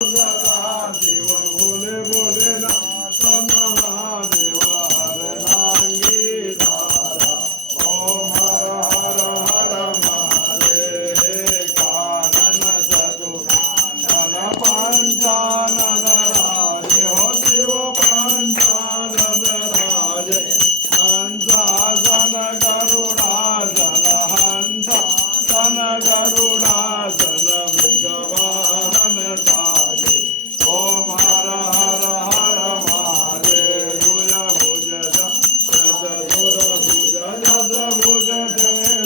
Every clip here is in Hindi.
सदा शिव भोले भोलेनाथ महादेव हर नांगी धारा ओम हर हर हर महादेव कानन चतुरानन पंचानन राजे हो शिव पंचानन राजे हंसासन गरुडासन हंसासन गरुडासन मृगवाहन साजे ओम हर हर हर महादेव भुज चतुर भुज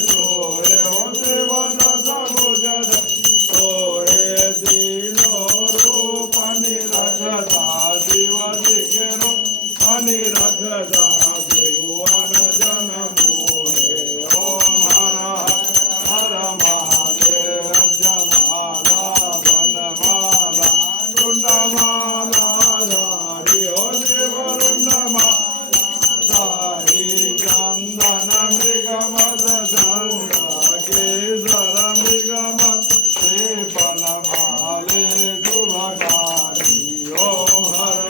सोहे हो शिव दस भुज सोहे तीनो रूप निरखता शिव दिखरो अनिरखता त्रिभुवन जन मोहे ओम हर हर महादेव जमाला वनमाला रुंडमाला धारी हो शिव रुंडमाला धारी चंदन मृगमद चंद्र केसर मृगमद श्रीफल माले शुभकारी ओम हर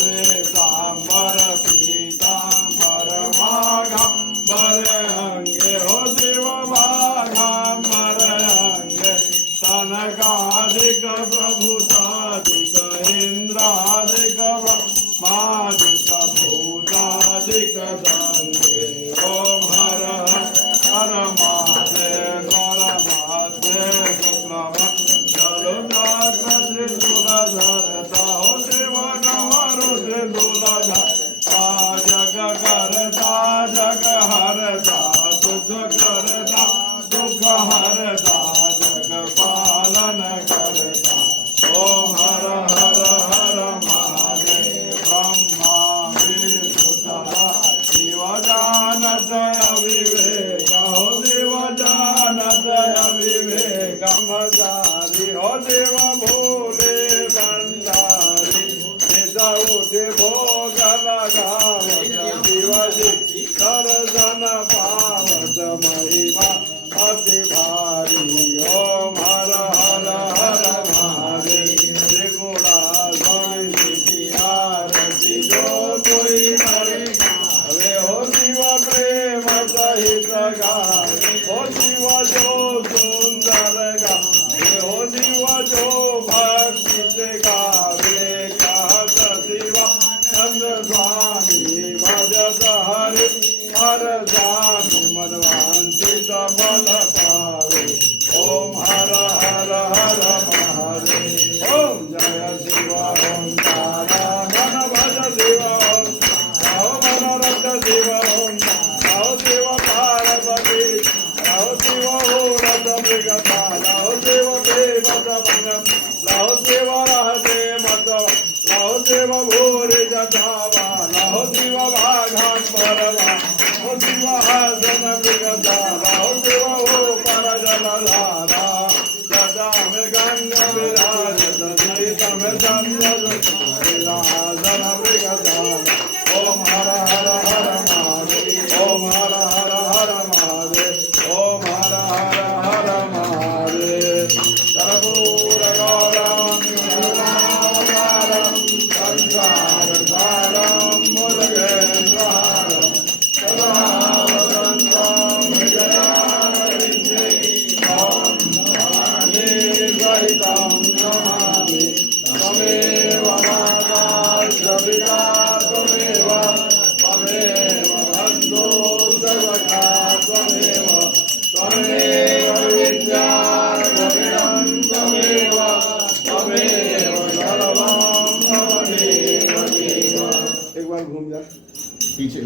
पीतांबर पीतांबर माघंबर अंगे हो शिव माघंबर अंगे तनकादिक प्रभुतादिक इंद्रादिक ब्रह्मादिक भूतादिक दंगे ओम हर हर महादेव हर महादेव शुक्लम धरता हो शिव नमरो धरता जग करता जग हरता सुख करता दुख हरता जग पालन करता ओम हर हर हर महादेव ब्रह्मा विष्णु शिव जानत अविवेक हो शिव जानत अविवेक मचारी हो शिव भोले भंडारी उठे भोग लगावत शिवजी दर्शन पावत महिमा अति भारी ओम हर हर हर महादेव त्रिगुणा स्वामी की आरती जो कोई करे वे हो शिव प्रेम सहित गाए हो शिव जो सुंदर गाए हो शिव जो भक्ति से गावे चंद स्वामी भजत हरि हर स्वामी मनवांचित बल पावे ओम हर हर हर महादेव ओम जय शिव ओम तारा मन भज शिव ओम राव मन रत शिव ओम राव शिव पार्वती राव शिव ओरत मृगता राव शिव देवत भगत राव शिव रहते मत राव शिव भूरि जटावा राव शिव भाघान परवा राव शिव हासन मृगता राव शिव हो पर जलधारा जटा में गंगा विराजत सहित में चंद्र विराजन मृगता ओम हर हर हर महादेव ओम हर हर हर महादेव ओम हर हर हर महादेव कर्पूर गौरम संसार सारम मुरुगेन्द्रहारम सदा वसंतम हृदयारविन्दे ओम नमामि सहितं नमामि त्वमेव माता सविता त्वमेव त्वमेव बन्धो सखा त्वमेव त्वमेव विद्या द्रविणं त्वमेव त्वमेव सर्वं मम देव देव। एक बार घूम जा पीछे।